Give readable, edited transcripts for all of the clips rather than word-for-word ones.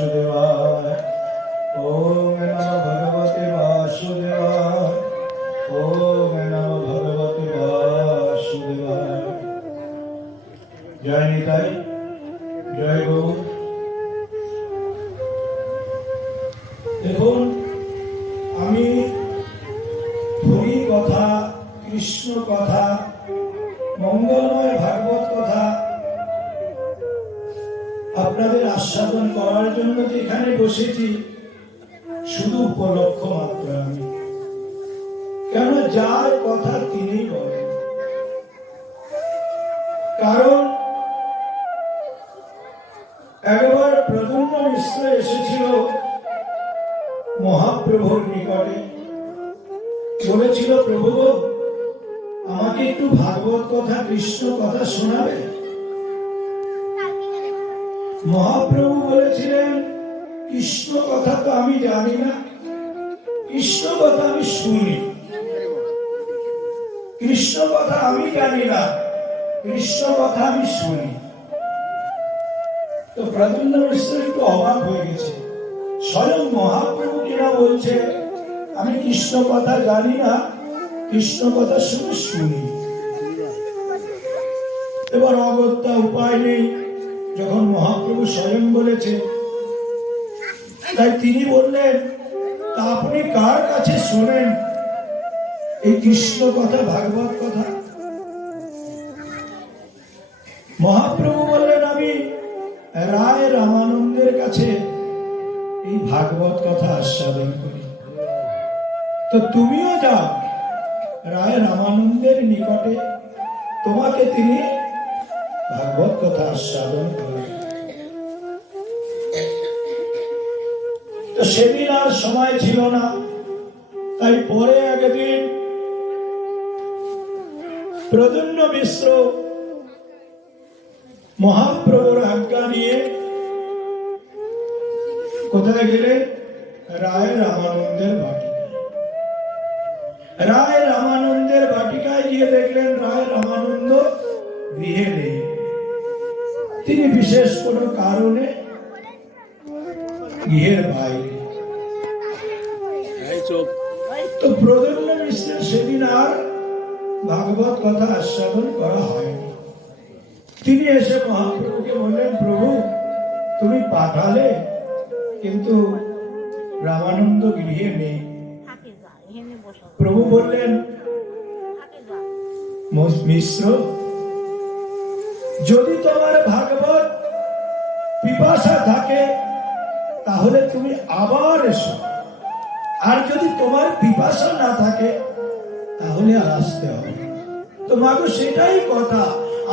वासुदेवाय। ओम नमो भगवते वासुदेवाय। ओम नमो भगवते वासुदेवाय। जय निताई, जय गौर। দেখুন, আমি হরি কথা, কৃষ্ণ কথা, মঙ্গলময় ভাগবত কথা আপনাদের আস্বাদন করার জন্য যেখানে বসেছি, শুধু উপলক্ষ মাত্র আমি। কেন যার কথা তিনি বলেন। কারণ একবার প্রদ্যুম্ন মিশ্র এসেছিল মহাপ্রভুর নিকটে, বলেছিল, প্রভু আমাকে একটু ভাগবত কথা, কৃষ্ণ কথা শোনাবে। মহাপ্রভু বলেছিলেন, কৃষ্ণ কথা তো আমি জানি না, কৃষ্ণ কথা আমি শুনি। কৃষ্ণ কথা আমি জানি না, কৃষ্ণ কথা আমি শুনি। তো প্রদ্যুম্ন মিশ্র একটু অবাক হয়ে গেছে। স্বয়ং মহাপ্রভু কিনা বলছে আমি কৃষ্ণ কথা জানি না, কৃষ্ণ কথা শুধু শুনি। এবার অগত্যা উপায় নেই, যখন মহাপ্রভু স্বয়ং বলেছে, তাই তিনি বললেন, তা আপনি কার কাছে শোনেন এই কৃষ্ণ কথা, ভাগবত কথা? মহাপ্রভু বললেন, আমি রায় রামানন্দের কাছে এই ভাগবত কথা আস্বাদন করি। তো তুমিও যাও রায় রামানন্দের নিকটে, তোমাকে তিনি ভাগবত কথা আস্বাদন করেন। তো সেদিন আর সময় ছিল না, তাই পরে একদিন প্রদ্যুম্ন মিশ্র মহাপ্রভুর আজ্ঞা নিয়ে কোথায় গেলে? রায় রামানন্দের বাটিকায়। রায় রামানন্দের বাটিকায় গিয়ে দেখলেন রায় রামানন্দ গৃহে নেই। তিনি বিশেষ কোনো কারণে গৃহের বাইরে। তো প্রদ্যুম্ন মিশ্রের সেদিন আর ভাগবত কথা আস্বাদন করা হয়নি। তিনি এসে মহাপ্রভুকে বললেন, প্রভু তুমি পাঠালে, কিন্তু রামানন্দ গৃহে নেই। প্রভু বললেন, মিশ্র, যদি তোমার ভাগবত পিপাসা থাকে তাহলে তুমি আবার এসো, আর যদি তোমার পিপাসা না থাকে তাহলে আর আসতে হবে। তো মাগো, সেটাই কথা,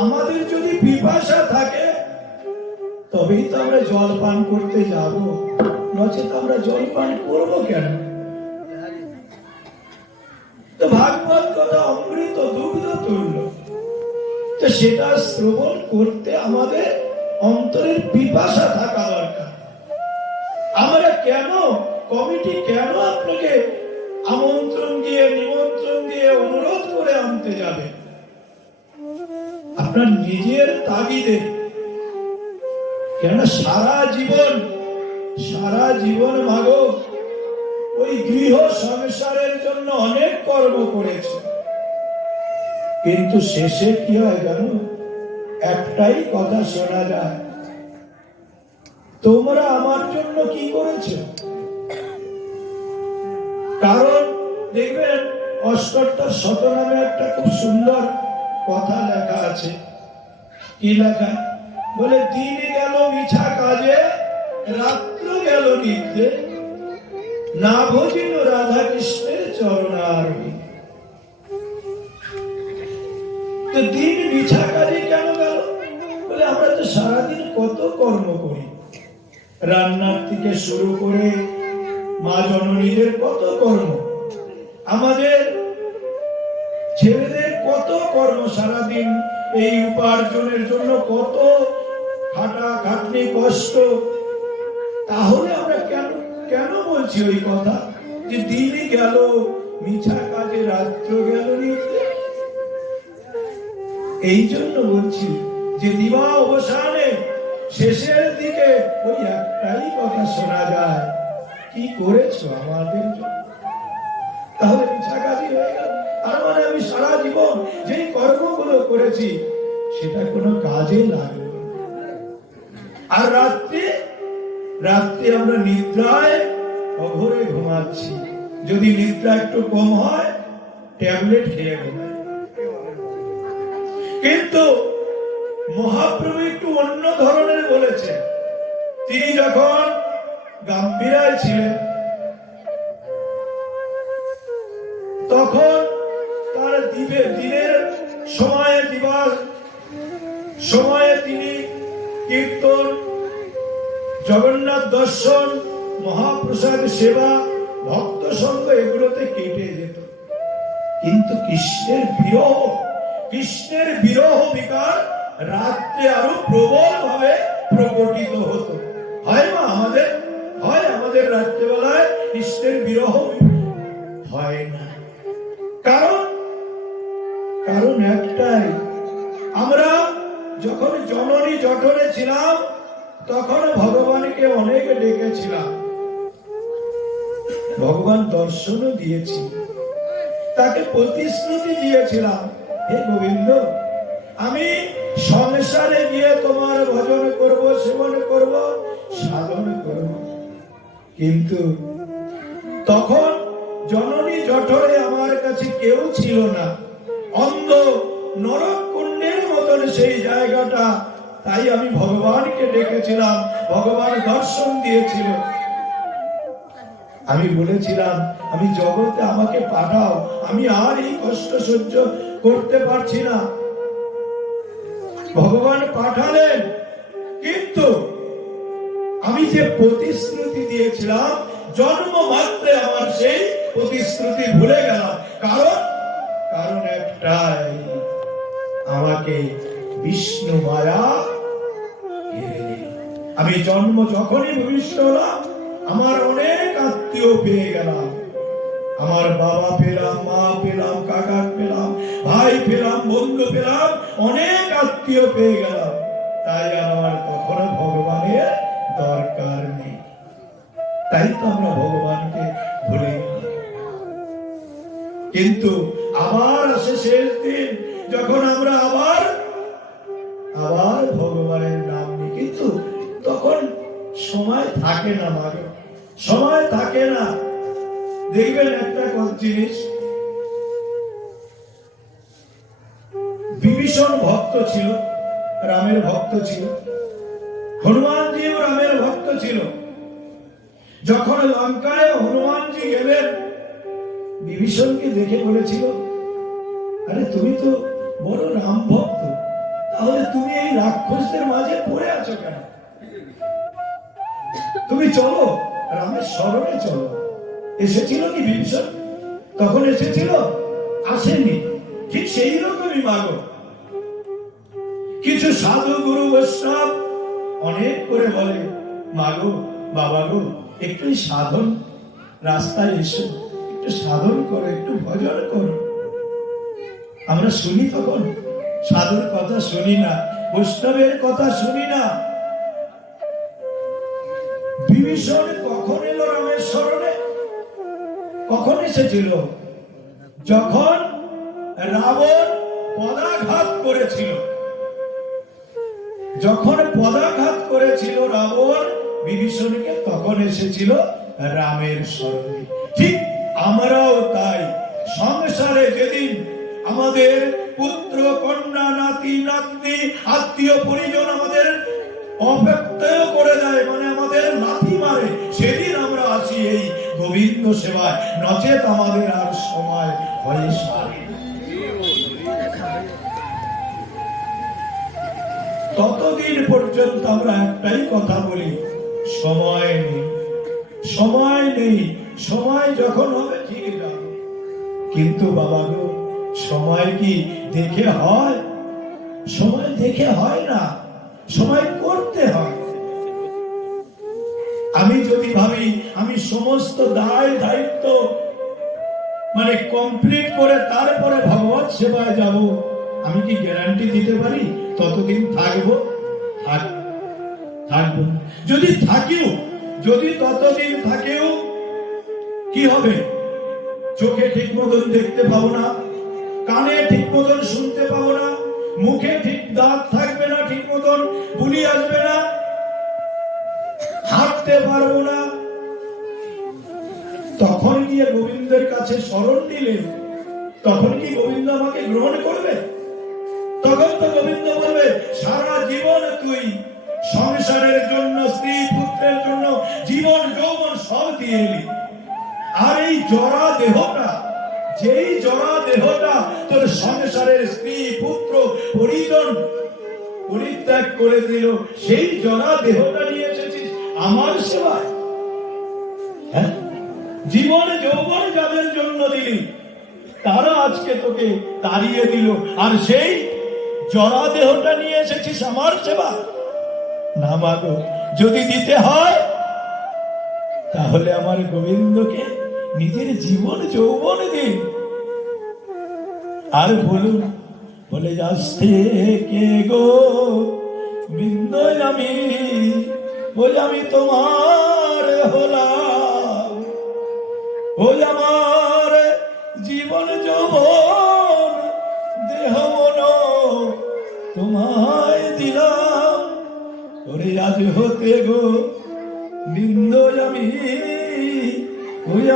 আমাদের যদি পিপাসা থাকে তবেই তো আমরা জল পান করতে যাব, নচেত আমরা জল পান করবো কেন? তো ভাগবত কথা অমৃত দুগ্ধ তুল্য, তো সেটা শ্রবণ করতে আমাদের অন্তরের পিপাসা থাকা দরকার। আমরা কেন, কমিটি কেন আপনাকে আমন্ত্রণ দিয়ে, নিমন্ত্রণ দিয়ে, অনুরোধ করে আনতে যাবে? আপনার নিজের তাগিদে। কেন সারা জীবন মাগো ওই গৃহ সংসারের জন্য অনেক কর্ম করেছে, কিন্তু শেষে কি হয় জানো? একটাই কথা শোনা যায়, তোমরা আমার জন্য কি করেছো? কারণ দেখবেন অষ্টোত্তর শতনামে একটা খুব সুন্দর কথা লেখা আছে। কি লেখা? বলে, দিন গেল মিছা কাজে, রাত্র গেল নিদ্রে, না ভজিল রাধা কৃষ্ণের চরণারবিন্দে। তো দিন মিছা কাজে কেন গেল? বলে, আমরা তো সারাদিন কত কর্ম করি, রান্নার থেকে শুরু করে মা জননীদের কত কর্ম, আমাদের ছেলেদের কত কর্ম, সারাদিন এই উপার্জনের জন্য কত খাটা খাটনি, কষ্ট। তাহলে আমরা কেন বলছি ওই কথা যে দিন গেল মিছা কাজে, রাত্র গেল নিদ্রে? এই জন্য বলছি যে দিবা অবসানে শেষের দিকে ওই একটাই কথা শোনা যায়, কি করেছো আমাদের জন্য? তাহলে মিছাকাজি হয়ে গেল। তার মানে আমি সারা জীবন যেই কর্মগুলো করেছি সেটা কোনো কাজে লাগলো না। আর রাত্রি আমরা নিদ্রায় অঘরে ঘুমাচ্ছি। যদি নিদ্রা একটু কম হয় ট্যাবলেট খেয়ে ঘুমাই। কিন্তু মহাপ্রভু একটু অন্য ধরনের বলেছে। তিনি যখন গাম্ভীরায় ছিলেন তখন তার দিনের সময়ে তিনি কীর্তন, জগন্নাথ দর্শন, মহাপ্রসাদ সেবা, ভক্ত সঙ্গ এগুলোতে কেটে যেত। কিন্তু কৃষ্ণের বিরহ বিকার রাত্রে আরো প্রবল ভাবে প্রকটিত হতো। হয় মা আমাদের রাত্রেবেলায় কৃষ্ণের বিরহ হয় না। কারণ একটাই, আমরা যখন জননী জঠরে ছিলাম তখন ভগবানকে অনেক ডেকেছিলাম, ভগবান দর্শনও দিয়েছি, তাকে প্রতিশ্রুতি দিয়েছিলাম, হে গোবিন্দ আমি সংসারে গিয়ে তোমার ভজন করব, সেবন করব, সাধন করব। কিন্তু তখন জননী জঠরে আমার কাছে কেউ ছিল না, অন্ধ নরক কুণ্ডের মতন সেই জায়গাটা। তাই আমি ভগবানকে ডেকেছিলাম, ভগবান দর্শন দিয়েছিল। আমি বলেছিলাম আমি জগতে আমাকে পাঠাও, আমি আর এই কষ্ট সহ্য করতে পারছি না। ভগবান পাঠালেন, কিন্তু আমি যে প্রতিশ্রুতি দিয়েছিলাম জন্ম মাত্রে আমার সেই প্রতিশ্রুতি ভুলে গেলাম। কারণ একটাই, আমাকে বিষ্ণু মায়া ঘিরে নিল। আমি জন্ম যখনই ভূমিষ্ঠ হলাম আমার অনেক আত্মীয় পেয়ে গেলাম, আমার বাবা পেলাম, মা পেলাম, কাকা পেলাম, ভাই পেলাম, বন্ধু পেলাম, অনেক আত্মীয় পেয়ে গেলাম। তাই আমার কখনো ভগবানের দরকার নেই। তাই তো আমরা ভগবানকে ভুলে গেলাম। কিন্তু আবার আসে শেষ দিন, যখন আমরা আবার ভগবানের নাম নিই। কিন্তু তখন সময় থাকে না, মাগো সময় থাকে না। দেখবেন একটা জিনিস, বিভীষণ ভক্ত ছিল, রামের ভক্ত ছিল, হনুমানজিও রামের ভক্ত ছিল। যখন লঙ্কায় হনুমানজি গেলেন, বিভীষণকে দেখে বলেছিল, আরে তুমি তো বড় রাম ভক্ত, তাহলে তুমি এই রাক্ষসদের মাঝে পড়ে আছো কেন? তুমি চলো রামের শরণে চলো। এসেছিল কি বিভীষণ? তখন এসেছিল? আসেনি। ঠিক সেই রকমই মাগো, কিছু সাধু গুরু বৈষ্ণব অনেক করে বলে, মাগো বাবা গো একটু সাধন রাস্তায় এসো, একটু সাধন করো, একটু ভজন করো। আমরা শুনি তখন সাধুর কথা শুনি না, বৈষ্ণবের কথা শুনি না। বিভীষণ কখন এলো রামের শরণে? কখন এসেছিল? যখন রাবণ পদাঘাত করেছিল। যখন পদাঘাত করেছিল রাবণ বিভীষণকে, তখন এসেছিল রামের শরণে। ঠিক আমরাও তাই, সংসারে যেদিন আমাদের পুত্র কন্যা নাতি নাতনি আত্মীয় পরিজন আমাদের অব্যক্তয় করে দেয়, মানে আমাদের লাথি মারে, সেদিন আমরা আসি এই গোবিন্দ সেবায়, নচেত আমাদের আর সময় হয়ে সারে। ততদিন পর্যন্ত আমরা একটাই কথা বলি, সময় নেই, সময় নেই, সময় যখন হবে ঠিক যাবে। কিন্তু বাবা গো সময় কি দেখে হয়? সময় দেখে হয় না, সময় করতে হয়। আমি যদি ভাবি আমি সমস্ত দায় দায়িত্ব মানে কমপ্লিট করে তারপরে ভগবত সেবায় যাব, আমি কি গ্যারান্টি দিতে পারি ততদিন থাকবো? থাকবো না। যদি থাকিও, যদি ততদিন থাকেও কি হবে? চোখে ঠিক মতন দেখতে পাবো না, কানে ঠিক মতন শুনতে পাবো না, মুখে ঠিক দাঁত থাকবে না, ঠিক মতন বুলি আসবে না, হাঁটতে পারবো না। তখন গিয়ে গোবিন্দের কাছে শরণ নিলে তখন কি গোবিন্দ আমাকে গ্রহণ করবে? তখন তো গোবিন্দ বলবে, সারা জীবন তুই সংসারের জন্য, স্ত্রী পুত্রের জন্য জীবন যৌবন সব দিয়ে এলি, আর এই জরা দেহটা, যেই জরা দেহটা তোর সংসারের স্ত্রী পুত্র পরিজন পরিত্যাগ করে দিল, সেই জরা দেহটা নিয়ে এসেছিস আমার সেবায়। হ্যাঁ, জীবন যৌবন যাদের জন্য দিলি তারা আজকে তোকে তাড়িয়ে দিল, আর সেই জরা দেহটা নিয়ে এসেছিস আমার সেবা। না মাগো, যদি দিতে হয় তাহলে আমার গোবিন্দকে নিজের জীবন যৌবন দিন। আর বলুন, বলে আসতে কে গো বিন্দ, আমি তোমার হলাম, ওই আমার জীবন যৌবন দেহ মন তোমায় দিলাম, ওরে আজ হতে গো বিন্দ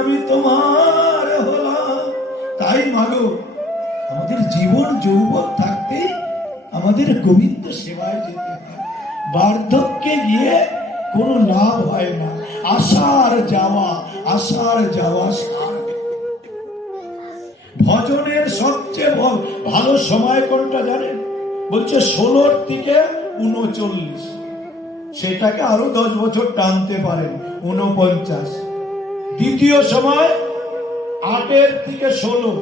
আমি তোমার হলাম। তাই মাগো, আমাদের জীবন যৌবন থাকতে আমাদের গোবিন্দ সেবায় যেতে হয়। বার্ধক্যে গিয়ে কোনো লাভ হয় না। আসার যাওয়া সার। ভজনের সবচেয়ে ভালো সময় কোনটা জানেন? বলছে 16 থেকে 39, সেটাকে আরো 10 বছর টানতে পারেন, 49। দ্বিতীয় সময় 8 থেকে 16,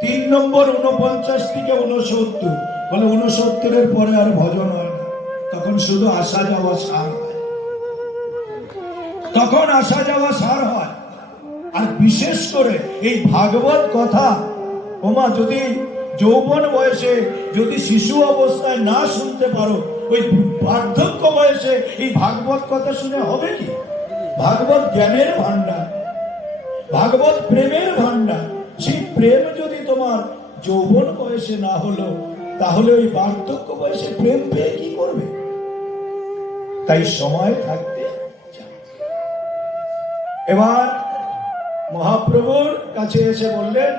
3 নম্বর 49 থেকে 69। বলে 69-এর পরে আর ভজন হয় না, তখন শুধু আসা যাওয়া সার হয়, তখন আসা যাওয়া সার হয়। আর বিশেষ করে এই ভাগবত কথা, ওমা যদি যৌবন বয়সে, যদি শিশু অবস্থায় না শুনতে পারো, ওই বার্ধক্য বয়সে এই ভাগবত কথা শুনে হবে কি? ভাগবত জ্ঞানের ভান্ডার, ভাগবত প্রেমের ভান্ডার। সেই প্রেম যদি তোমার যৌবন বয়সে না হলো, তাহলে ওই বার্ধক্য বয়সে প্রেম পেয়ে কি করবে? তাই সময় থাকতে। এবার মহাপ্রভুর কাছে এসে বললেন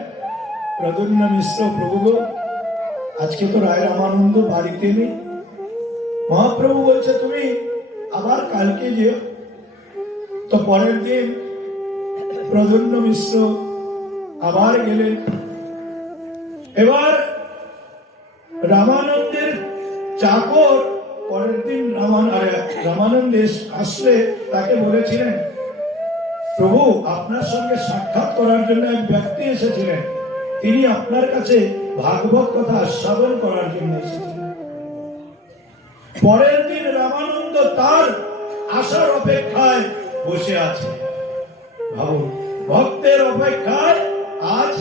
প্রদ্যুম্ন মিশ্র, প্রভু গো, আজকে তো রায় রামানন্দ বাড়িতে নেই। মহাপ্রভু বলছে তুমি আবার কালকে যেও। তো পরের দিন প্রদ্যুম্ন মিশ্র আবার গেলেন। এবার রামানন্দের চাকর পরের দিন রামানন্দ আসলে তাকে বলেছিলেন, প্রভু আপনার সঙ্গে সাক্ষাৎ করার জন্য এক ব্যক্তি এসেছিলেন, তিনি আপনার কাছে ভাগবত কথা আস্বাদন করার জন্য এসেছিলেন। পরের দিন রামানন্দ তার আসার অপেক্ষায় বসে আছে। ভাবুন, ভক্তের অপেক্ষায় আজ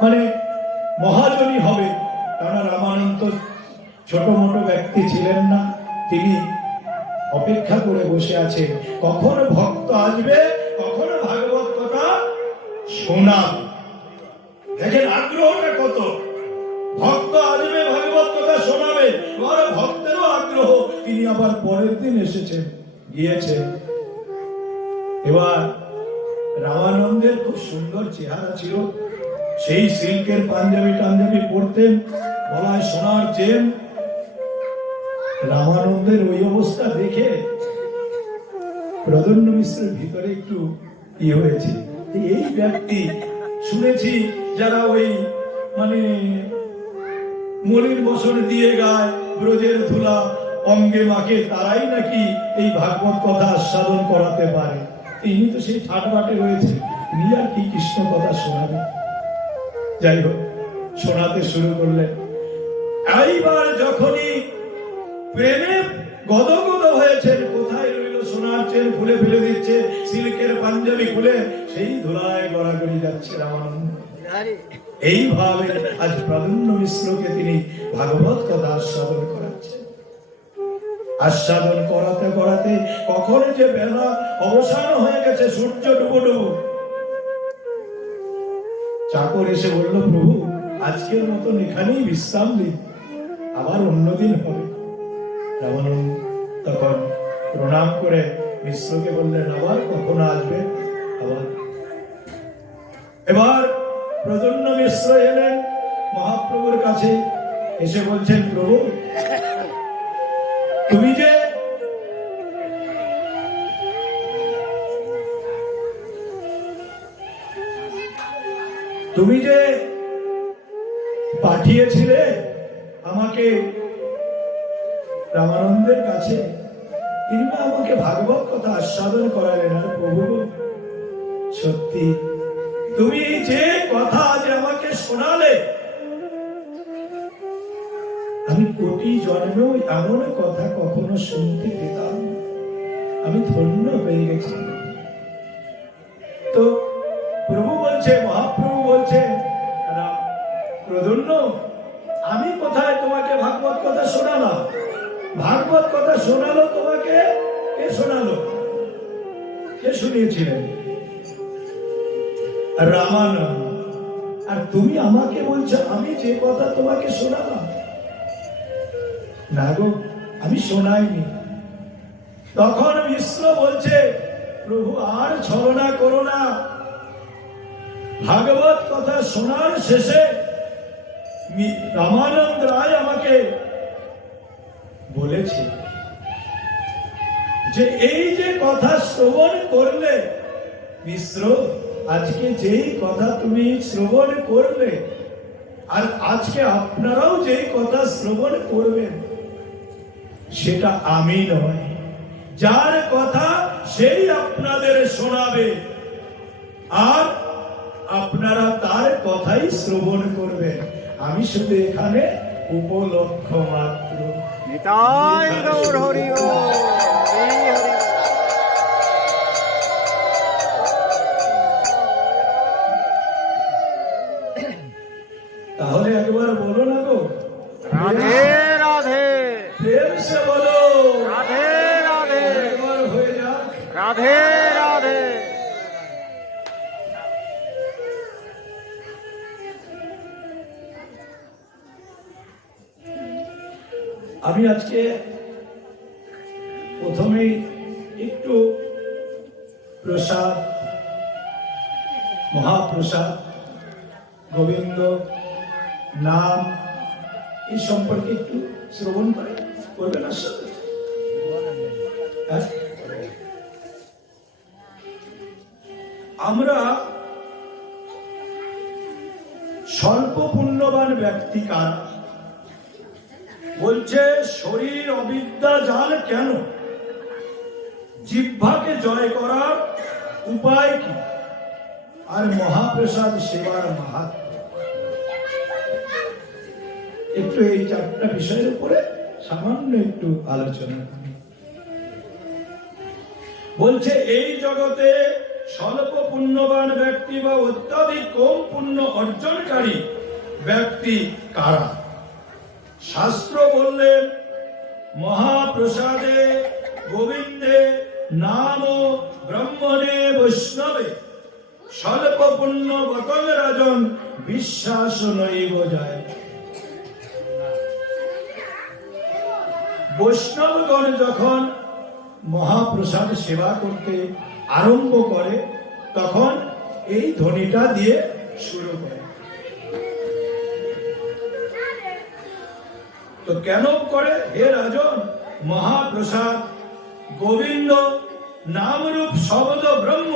মানে মহাজনী হবে। কারণ রামানন্দ ছোট মোটো ব্যক্তি ছিলেন না, তিনি অপেক্ষা করে বসে আছে কখন ভক্ত আসবে, কখন ভাগবত কথা শোনাবে। দেখেন আগ্রহটা কত, ভক্ত আসবে ভাগবত কথা শোনাবে। এবার ভক্তেরও আগ্রহ, তিনি আবার পরের দিন এসেছেন, গিয়েছেন। এবার রামানন্দের খুব সুন্দর চেহারা ছিল, সেই সিল্কের পাঞ্জাবি পরতেন, গলায় সোনার চেন। রামানন্দের ওই অবস্থা দেখে প্রদ্যুম্ন মিশ্রের ভিতরে একটু কি হয়েছে, এই ব্যক্তি শুনেছি যারা ওই মানে মলির বসন দিয়ে গায়, ব্রজের ধুলা অঙ্গে মাখে, তারাই নাকি এই ভাগবত কথা আস্বাদন করাতে পারে। তিনি তো সেই ঠাটবাটে রয়েছে, তিনি আর কি কৃষ্ণ কথা শোনাবে। যাই হোক, শোনাতে শুরু করলেন। এইবার যখনই প্রেমে গদগদ হয়েছেন, কোথায় রইল সোনার চেন, খুলে ফেলে দিচ্ছে, সিল্কের পাঞ্জাবি খুলে সেই ধুলায় গড়াগড়ি যাচ্ছে রামানন্দ। এইভাবে আজ প্রদ্যুম্ন মিশ্রকে তিনি ভাগবত কথা আস্বাদন করাচ্ছেন। আস্বাদন করাতে করাতে কখন যে বেলা অবসান হয়ে গেছে, সূর্য ডুবো ডুবো। চাকর এসে বলল, প্রভু আজকের মতন এখানেই বিশ্রাম দিন, আবার অন্যদিন হবে। রামানন্দ তখন প্রণাম করে মিশ্রকে বললেন, আবার কখন আসবে? আবার। এবার প্রদ্যুম্ন মিশ্র এলেন মহাপ্রভুর কাছে, এসে বলছেন, প্রভু তুমি যে পাঠিয়েছিলে আমাকে রামানন্দের কাছে, তিনি আমাকে ভাগবত কথা আস্বাদন করালেন। আর প্রভু সত্যি তুমি যে কথা আজ আমাকে শোনালে, আমি কোটি জন্মেও এমন কথা কখনো শুনতে পেতাম না। আমি ধন্য হয়ে গেছি। তো প্রভু বলছে, মহাপ্রভু বলছে, প্রদ্যুম্ন আমি কোথায় তোমাকে ভাগবত কথা শোনালাম? ভাগবত কথা শোনালো তোমাকে কে শোনালো? কে শুনিয়েছিলেন? রামানন্দ। আর তুমি আমাকে বলছো আমি যে কথা তোমাকে শোনালাম? না গো, আমি শোনাইনি। তখন মিশ্র বলছে, প্রভু আর ছলনা করো না। ভাগবত কথা শোনার শেষে রামানন্দ রায় আমাকে বলেছে যে এই যে কথা শ্রবণ করলে মিশ্র, আজকে যেই কথা তুমি শ্রবণ করলে, আর আজকে আপনারাও যেই কথা শ্রবণ করবেন, সেটা আমি নয়, যার কথা সেই আপনাদের শোনাবে, আর আপনারা তার কথাই শ্রবণ করবেন। আমি শুধু এখানে উপলক্ষ মাত্র। তাহলে একবার বলো না গো, রাধে রাধে। প্রেম সে বলো, রাধে রাধে। একবার হয়ে যাক, রাধে রাধে। আমি আজকে প্রথমেই একটু প্রসাদ, মহাপ্রসাদ, গোবিন্দ নাম এই সম্পর্কে একটু শ্রবণ করবেন। আসলে আমরা স্বল্প পুণ্যবান ব্যক্তি কারা? বলছে শরীর অবিদ্যা জাল কেন, জিহ্বাকে জয় করার উপায় কি, আর মহাপ্রসাদ সেবার মাহাত্ম্য। একটু এই চারটা বিষয়ের উপরে সামান্য একটু আলোচনা করি। বলছে এই জগতে স্বল্প পুণ্যবান ব্যক্তি বা অত্যাধিক কম পুণ্য অর্জনকারী ব্যক্তি কারা? শাস্ত্র বললেন, মহাপ্রসাদে গোবিন্দে নাম ব্রহ্মণে বৈষ্ণবে স্বল্প পুণ্য বতল রাজন বিশ্বাস নৈব যায়। বৈষ্ণবগণ যখন মহাপ্রসাদ সেবা করতে আরম্ভ করে, তখন এই ধ্বনিটা দিয়ে শুরু করে। তো কেন করে? হে রাজন, মহাপ্রসাদ, গোবিন্দ, নামরূপ শব্দ ব্রহ্ম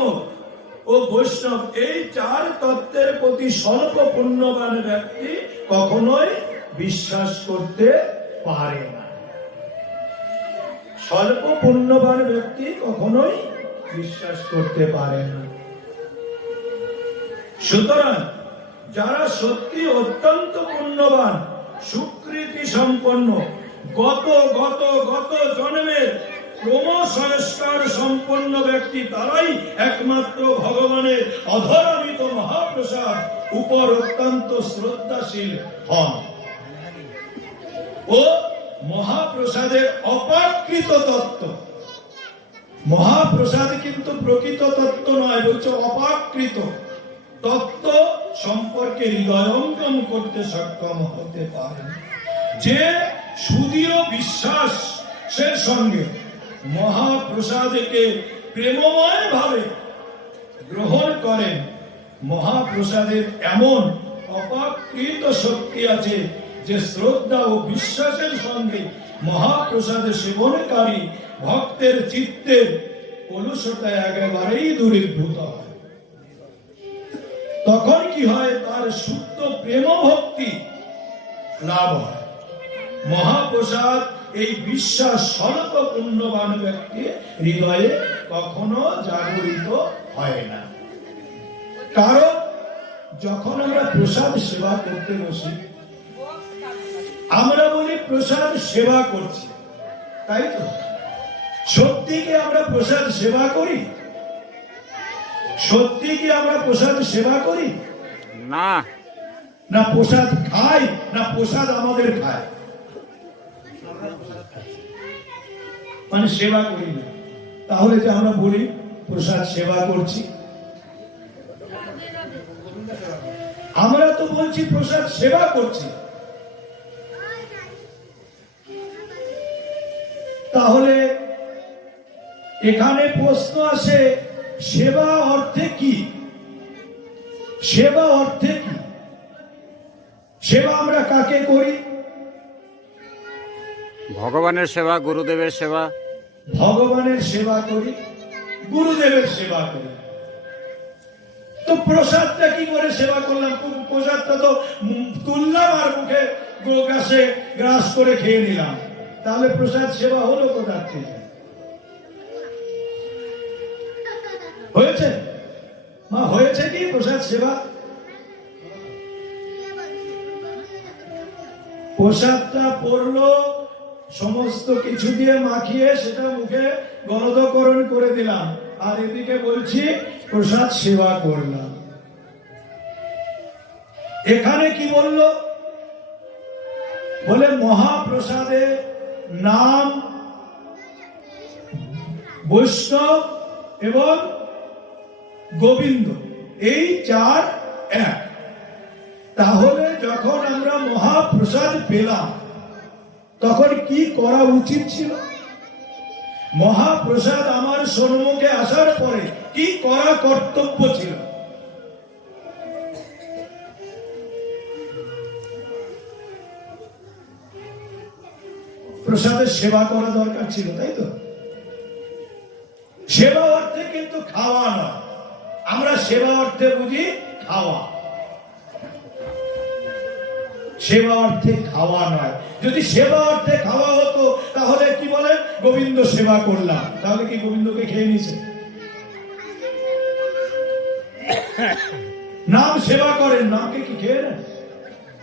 ও বৈষ্ণব, এই চার তত্ত্বের প্রতি স্বল্প পুণ্যবান ব্যক্তি কখনোই বিশ্বাস করতে পারে না। স্বল্প পুণ্যবান ব্যক্তি কখনোই বিশ্বাস করতে পারে না। সুতরাং যারা সত্যি অত্যন্ত পুণ্যবান, সুকৃতি সম্পন্ন, গত গত গত জন্মের ক্রমসংস্কার সম্পন্ন ব্যক্তি, তারাই একমাত্র ভগবানের অধরামিত মহাপ্রসাদ উপর অত্যন্ত শ্রদ্ধাশীল হন ও মহাপ্রসাদের অপাকৃত তত্ত্ব। মহাপ্রসাদ কিন্তু প্রকৃত তত্ত্ব নয়, বলছে অপাকৃত তত্ত্ব সম্পর্কে হৃদয়ঙ্গম করতে সক্ষম হতে পারে। যে সুদীয় বিশ্বাসের সঙ্গে মহাপ্রসাদকে প্রেমময় ভাবে গ্রহণ করেন, মহাপ্রসাদের এমন অপাকৃত শক্তি আছে যে শ্রদ্ধা ও বিশ্বাসের সঙ্গে মহাপ্রসাদের সেবনকারী ভক্তের চিত্তের কলুষতা একেবারেই দূরীভূত হয়। তখন কি হয়? তার শুদ্ধ প্রেম ভক্তি লাভ হয়। মহাপ্রসাদ এই বিশ্বাস স্বল্প পুণ্যবান ব্যক্তি হৃদয়ে কখনো জাগরিত হয় না। কারণ যখন আমরা প্রসাদ সেবা করতে বসি, আমরা বলি প্রসাদ সেবা করছি, তাই তো? সত্যি কি আমরা প্রসাদ সেবা করি? সত্যি কি আমরা প্রসাদ সেবা করি? না। না প্রসাদ খাই, না প্রসাদ আমাদের খায়? মানে সেবা করি না। তাহলে যে আমরা বলি প্রসাদ সেবা করছি, আমরা তো বলছি প্রসাদ সেবা করছি। তাহলে এখানে প্রশ্ন আসে, সেবা অর্থে কি? সেবা অর্থে কি? সেবা আমরা কাকে করি? ভগবানের সেবা, গুরুদেবের সেবা। ভগবানের সেবা করি, গুরুদেবের সেবা করি। তো প্রসাদটা কি করে সেবা করলাম? প্রসাদটা তো তুললাম আর মুখে গাছে গ্রাস করে খেয়ে নিলাম, তাহলে প্রসাদ সেবা হলো কোথা থেকে? হয়েছে মা? হয়েছে কি প্রসাদ সেবা? প্রসাদটা পড়লো, সমস্ত কিছু দিয়ে মাখিয়ে সেটা মুখে গলদকরণ করে দিলাম, আর এদিকে বলছি প্রসাদ সেবা করলাম। এখানে কি বললো? বলে মহাপ্রসাদে নাম, বৈষ্ণব এবং গোবিন্দ, এই চার এক। তাহলে যখন আমরা মহাপ্রসাদ পেলাম তখন কি করা উচিত ছিল? মহাপ্রসাদ আমার সম্মুখে আসার পরে কি করা কর্তব্য ছিল? প্রসাদের সেবা করা দরকার ছিল, তাই তো? সেবা অর্থে কিন্তু খাওয়া নয়। আমরা সেবা অর্থে বুঝি খাওয়া, সেবা অর্থে খাওয়া নয়। যদি সেবা অর্থে খাওয়া হতো তাহলে কি বলে? গোবিন্দ সেবা করলাম, তাহলে কি গোবিন্দকে খেয়ে নিছে? নাম সেবা করেন, নামকে কি খেয়ে নেন?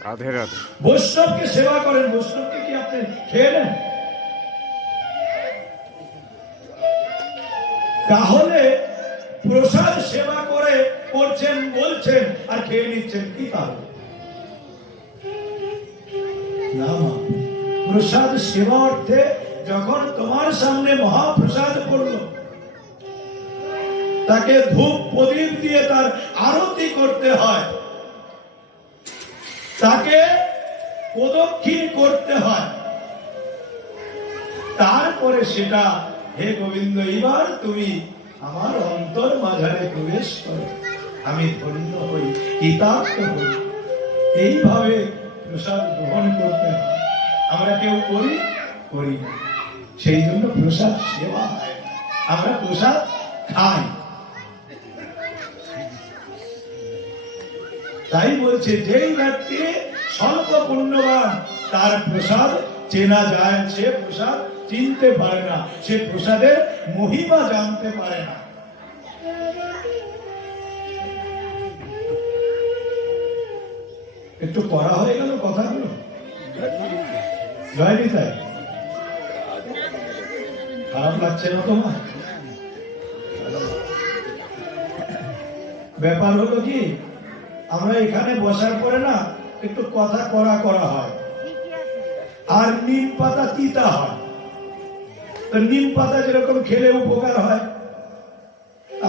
রাধে রাধে। বৈষ্ণবকে সেবা করেন, বৈষ্ণবকে কি আপনি খেয়ে নেন? তাহলে প্রসাদ সেবা করে করছেন, বলছেন, আর খেয়ে নিচ্ছেন, কি কারণ? না, প্রসাদ সেবা অর্থে যখন তোমার সামনে মহাপ্রসাদ পড়লো, তাকে ধূপ প্রদীপ দিয়ে তার আরতি করতে হয়, তাকে প্রদক্ষিণ করতে হয়, তারপরে সেটা, হে গোবিন্দ এবার তুমি আমার অন্তর মাঝারে প্রবেশ করো, আমি ধন্য হই, কৃতার্থ হই। এইভাবে প্রসাদ গ্রহণ করতে হয়। আমরা কেউ করি না। সেই জন্য প্রসাদ সেবা হয়, আমরা প্রসাদ খাই। তাই বলছে যেই ব্যক্তি স্বল্প পুণ্যবান তার প্রসাদ চেনা যায়, সে প্রসাদ চিনতে পারে না, সে প্রসাদের মহিমা জানতে পারে না। একটু করা হয়ে গেল কথাগুলো, জয়নি তাই খারাপ লাগছে না তোমার? ব্যাপার হলো কি, আমরা এখানে বসার পরে না একটু কথা করা হয়, আর নিম পাতা তিতা হয়। তো নিম পাতা যেরকম খেলে উপকার হয়,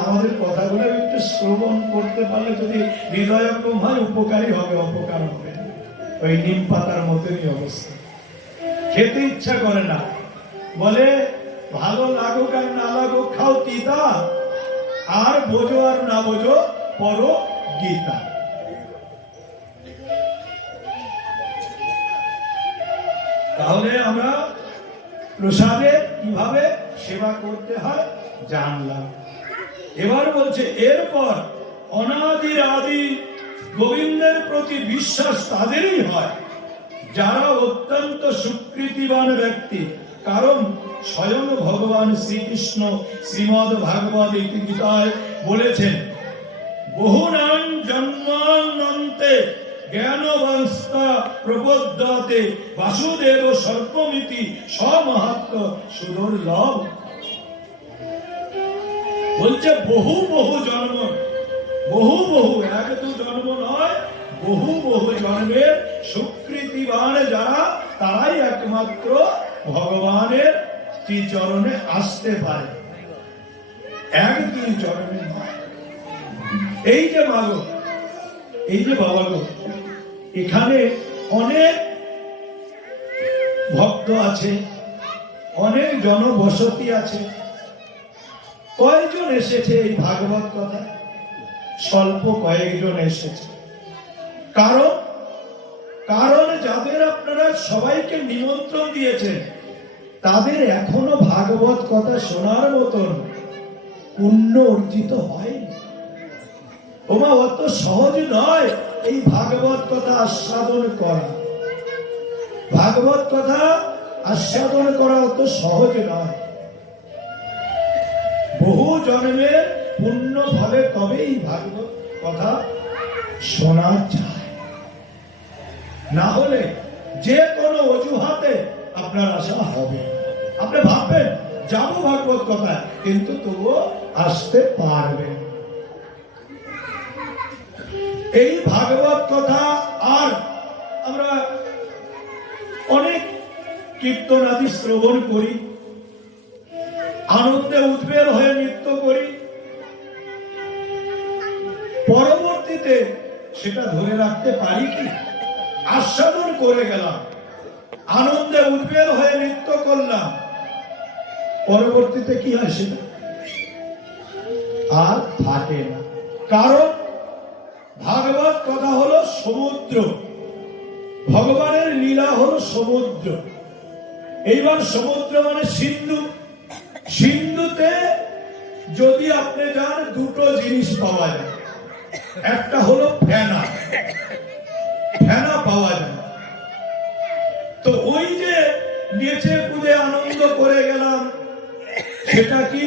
আমাদের কথাগুলো একটু শ্রবণ করতে পারলে যদি হৃদয়ঙ্গম হয়, উপকারী হবে, অপকার হবে না। ওই নিম পাতার মতনই অবস্থা। খেতে ইচ্ছা করে না, বলে ভালো লাগুক আর না লাগুক খাও তিতা, আর বোঝো আর না বোঝো পড়ো গীতা। তাহলে আমরা প্রসাদে কিভাবে সেবা করতে হয় জানলাম। এবার বলছে, এরপর অনাদির আদি গোবিন্দের প্রতি বিশ্বাস তাদেরই হয় যারা অত্যন্ত সুকৃতিবান ব্যক্তি। কারণ স্বয়ং ভগবান শ্রীকৃষ্ণ শ্রীমদ্ ভাগবত গীতায় বলেছেন, বহুনাং জন্মান্তে জ্ঞানবংস্তা প্রবোদ্ধাতে বাসুদেব সর্বমিতি স্বমাহাত্ম সুদুর্লভ। বলছে বহু বহু জন্ম, বহু বহু, এক দু জন্ম নয়, বহু বহু জন্মের সুকৃতিবান যারা, তারাই একমাত্র ভগবানের শ্রীচরণে আসতে পারে। এক দুই জন্মে নয়। এই যে মাগো, এই যে বাবা গো, এখানে অনেক ভক্ত আছে, অনেক জনবসতি আছে। কয়েকজন এসেছে এই ভাগবত কথা? স্বল্প কয়েকজন এসেছে। কারণ যাদের আপনারা সবাইকে নিমন্ত্রণ দিয়েছেন, তাদের এখনো ভাগবত কথা শোনার মতন পুণ্য অর্জিত হয়নি। ওমা, অত সহজ নয় এই ভাগবত কথা আস্বাদন করা। ভাগবত কথা আস্বাদন করা অত সহজ নয়। বহু জন্মের পুণ্য ফলে তবেই ভাগবত কথা শোনা যায়। না হলে যে কোনো অজুহাতে আপনার আশা হবে। আপনি ভাববেন যাবো ভাগবত কথা, কিন্তু তবুও আসতে পারবেন। এই ভাগবত কথা আর আমরা অনেক কীর্তন আদি শ্রবণ করি, আনন্দে উদ্বেল হয়ে নৃত্য করি, পরবর্তীতে সেটা ধরে রাখতে পারি কি? আস্বাদন করে গেলাম, আনন্দে উদ্বেল হয়ে নৃত্য করলাম, পরবর্তীতে কি হয় সেটা আর থাকে না। কারণ ভাগবত কথা হলো সমুদ্র, ভগবানের লীলা হলো সমুদ্র। এইবার সমুদ্র মানে সিন্ধু। সিন্ধুতে যদি আপনি যান, দুটো জিনিস পাওয়া যায়। একটা হলো ফেনা, ফেনা পাওয়া যায়। তো ওই যে নেচে কুদে আনন্দ করে গেলাম, সেটা কি?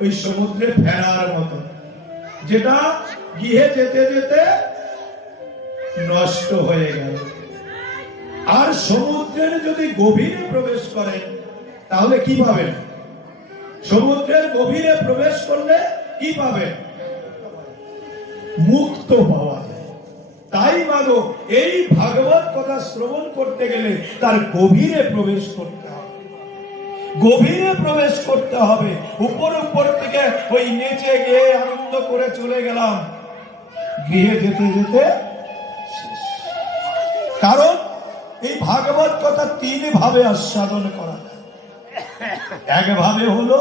ওই সমুদ্রে ফেনার মতো, যেটা গিয়ে যেতে যেতে নষ্ট হয়ে গেল। আর সমুদ্রের যদি গভীরে প্রবেশ করেন, তাহলে কি পাবেন? সমুদ্রের গভীরে প্রবেশ করলে কি পাবেন? মুক্ত পাওয়া যায়। তাই মাগো, এই ভাগবত কথা শ্রবণ করতে গেলে তার গভীরে প্রবেশ করতে হবে, গভীরে প্রবেশ করতে হবে। উপর উপর থেকে ওই নেচে গিয়ে আনন্দ করে চলে গেলাম, গৃহে যেতে যেতে শেষ। কারণ এই ভাগবত কথা তিন ভাবে আস্বাদন করা যায়। একভাবে হলো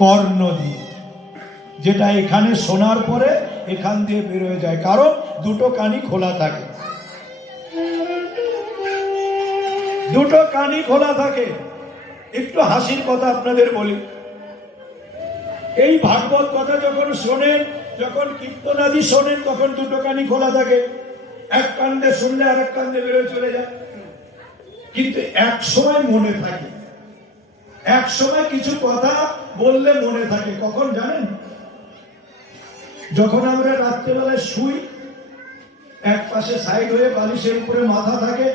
কর্ণ দিয়ে, যেটা এখানে শোনার পরে এখান দিয়ে বেরোয় যায়, কারণ দুটো কানই খোলা থাকে, দুটো কানই খোলা থাকে। একটু হাসির কথা আপনাদের বলি, এই ভাগবত কথা যখন শোনেন, যখন কীর্তনাদি শোনেন, তখন দুটো কানই খোলা থাকে। এক কান দিয়ে শুনলে আর এক কান দিয়ে বেরোয় চলে যায়। কিন্তু এক সময় মনে থাকে, এক সময় কিছু কথা বললে মনে থাকে। কখন জানেন? যখন আমরা রাত্রেবেলায় শুই, এক পাশে সাইড হয়ে বালিশের উপরে মাথা থাকে,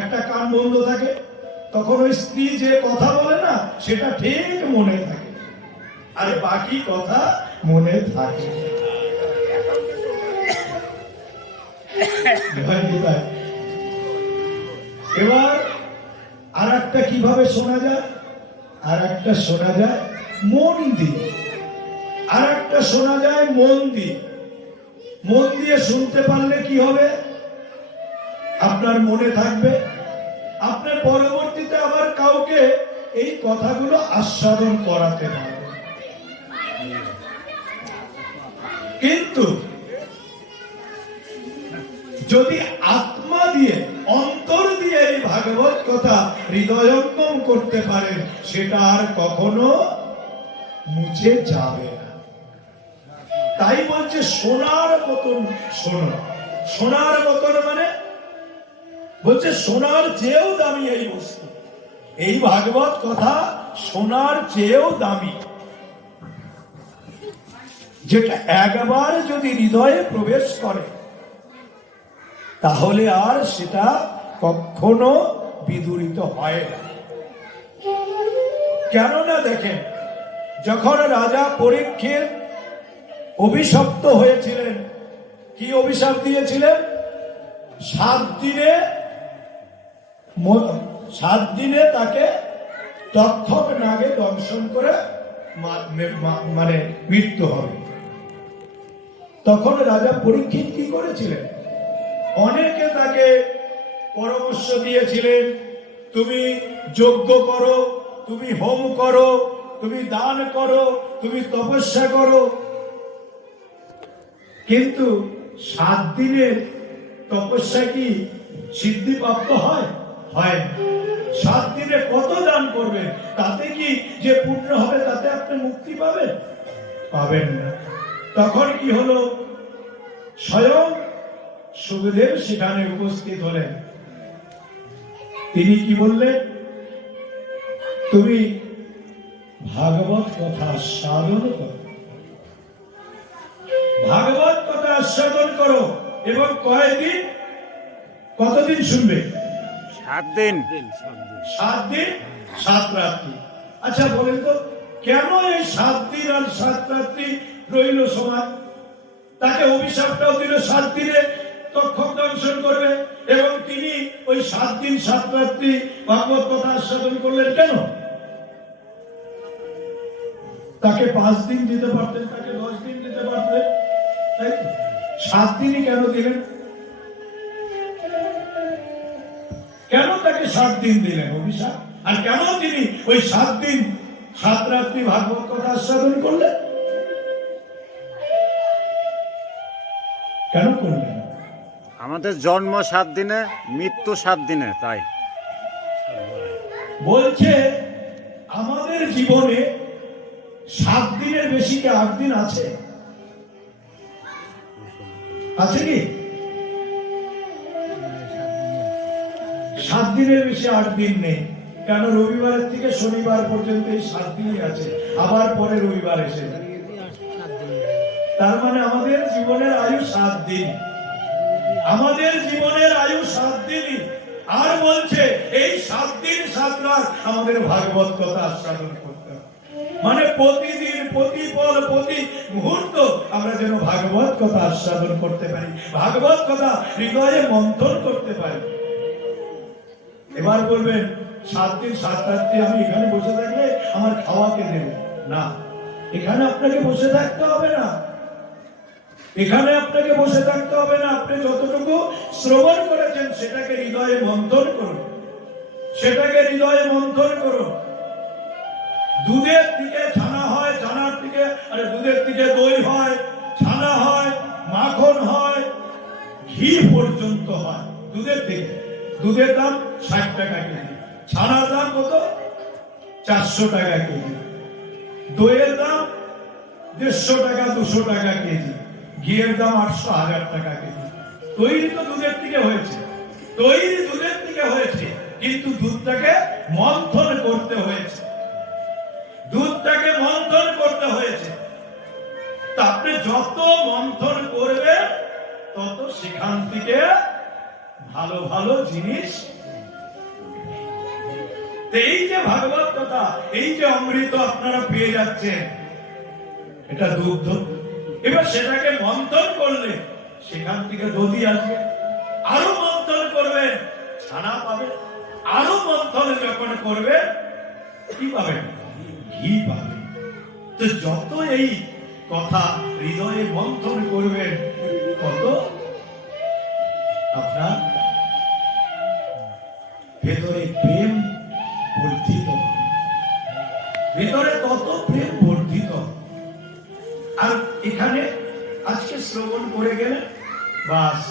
একটা কান বন্ধ থাকে, তখন ওই স্ত্রী যে কথা বলে না, সেটা ঠিক মনে থাকে, আর বাকি কথা মনে থাকে। এবার একটা কিভাবে শোনা যায়, আর একটা শোনা যায় মন দিয়ে, আর একটা শোনা যায় মন দিয়ে। মন দিয়ে শুনতে পারলে কি হবে, আপনার মনে থাকবে, আপনার পরবর্তীতে আবার কাউকে এই কথাগুলো আস্বাদন করাতে পারবে। কিন্তু যদি আত্মা দিয়ে, অন্তর দিয়ে এই ভাগবত কথা হৃদয়ঙ্গম করতে পারেন, সেটা আর কখনো মুছে যাবে না। তাই বলছে সোনার মতন শোনো। সোনার মতন মানে বলছে সোনার চেয়েও দামি এই বস্তু। এই ভাগবত কথা সোনার চেয়েও দামি, যেটা একবার যদি হৃদয়ে প্রবেশ করে তাহলে আর সেটা কখনো বিদূরিত হয় না। কেননা দেখেন, যখন রাজা পরীক্ষিত অভিশপ্ত হয়েছিলেন, কি অভিশাপ দিয়েছিলেন? 7 দিনে তাকে তক্ষক নাগে দংশন করে মানে মৃত্যু হবে। তখন রাজা পরীক্ষিত কি করেছিলেন? অনেকে তাকে পরামর্শ দিয়েছিলেন, তুমি যজ্ঞ করো, তুমি হোম করো, তুমি দান করো, তুমি তপস্যা করো। কিন্তু 7 দিনের তপস্যা কি সিদ্ধিপ্রাপ্ত হয়? হয় না। 7 দিনে কত দান করবেন, তাতে কি যে পূর্ণ হবে তাতে আপনি মুক্তি পাবেন? পাবেন না। তখন কি হলো? স্বয়ং সুখদেব সেখানে উপস্থিত হলেন। তিনি কি বললেন? তুমি ভাগবত কথা সাধন করো, ভাগবত কথা আস্বাদন করো, এবং কয়দিন, কতদিন শুনবে? 7 দিন। 7 দিন 7 রাত্রি। আচ্ছা বলেন তো, কেন এই 7 দিন আর 7 রাত্রি রইল সমান? তাকে অভিশাপটাও দিল 7 দিনে তক্ষক দংশন করবে, এবং তিনি ওই 7 দিন 7 রাত্রি ভাগবত কথা আস্বাদন করলেন কেন? তাকে 5 দিন দিতে পারতেন, তাকে 10 দিন দিতে পারতেন, তাই 7 দিনই কেন দিলেন? কেন তাকে 7 দিন দিলেন অভিশাপ? আর কেন তিনি ওই 7 দিন 7 রাত্রি ভাগবত কথা আস্বাদন করলেন? কেন করলেন? আমাদের জন্ম 7 দিনে, মৃত্যু 7 দিনে, তাই বলছে আমাদের জীবনে 7 দিনের বেশি কি 8 দিন আছে? আছে কি? 7 দিনের বেশি 8 দিন নেই। কেন? রবিবারের থেকে শনিবার পর্যন্ত এই 7 দিনই আছে, আবার পরে রবিবার এসে যায়। তার মানে আমাদের জীবনের আয়ু 7 দিন। আমাদের জীবনের আয়ু 7 দিনই। আর বলছে এই 7 দিন 7 রাত আমাদের ভাগবত কথা আস্বাদন করতে হবে। মানে প্রতিদিন, প্রতি পল, প্রতি মুহূর্ত আমরা যেন ভাগবত কথা আস্বাদন করতে পারি, ভাগবত কথা হৃদয়ে মন্থন করতে পারি। এবার বলবেন 7 দিন 7 রাত্রি আমি এখানে বসে থাকলে আমার খাওয়াকে দেবে না। এখানে আপনাকে বসে থাকতে হবে না, এখানে আপনাকে বসে থাকতে হবে না। আপনি যতটুকু শ্রবণ করেছেন সেটাকে হৃদয়ে মন্থন করুন, সেটাকে হৃদয়ে মন্থন করুন। দুধের থেকে ছানা হয়, ছানার থেকে দুধের থেকে দই হয়, ছানা হয়, মাখন হয়, ঘি পর্যন্ত হয় দুধের থেকে। দুধের দাম 60 টাকা কেজি, ছানার দাম কত? 400 টাকা কেজি, দইয়ের দাম 150 টাকা 200 টাকা কেজি, ঘিয়ের দাম 800-1000 টাকা কেজি। তৈরি তো দুধের থেকে হয়েছে, তৈরি দুধের থেকে হয়েছে, কিন্তু দুধটাকে মন্থন করতে হয়েছে, দুধটাকে মন্থন করতে হয়েছে। তা আপনি যত মন্থন করবেন তত সেখান থেকে ভালো ভালো জিনিস। এই যে ভাগবত কথা, এই যে অমৃত আপনারা পেয়ে যাচ্ছেন, এটা দুগ্ধ। এবার সেটাকে মন্থন করলে সেখান থেকে দধি আসবে, আরো মন্থন করবেন ছানা পাবে, আরো মন্থন যখন করবে কি পাবেন? ঘি পাবেন। তো যত এই কথা হৃদয়ে মন্থন করবেন তত আপনার ভেতরে প্রেম বর্ধিত হবে। ভেতরে তত প্রেম বর্ধিত হবে। আর এখানে আজকে শ্রবণ করে গেলেন, বাস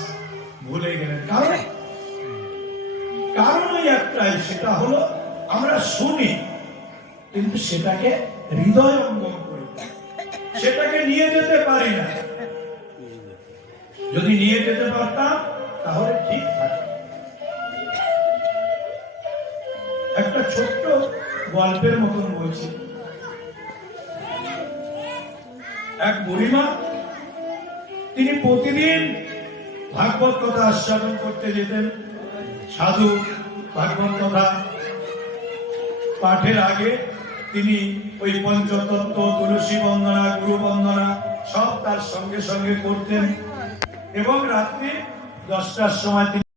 ভুলে গেলেন। কারণ ওই একটাই, সেটা হলো আমরা শুনি কিন্তু সেটাকে হৃদয়ঙ্গম করি, সেটাকে নিয়ে যেতে পারি না। যদি নিয়ে যেতে পারতাম তাহলে ঠিক থাকে। একটা ছোট্ট গল্পের মতন বলছি। এক বুড়িমা, তিনি প্রতিদিন ভাগবত কথা আস্বাদন করতে যেতেন। সাধু ভাগবত কথা পাঠের আগে তিনি ওই পঞ্চতত্ত্ব, তুলসী বন্দনা, গুরু বন্দনা সব তার সঙ্গে সঙ্গে করতেন এবং রাত্রি 10টার সময় তিনি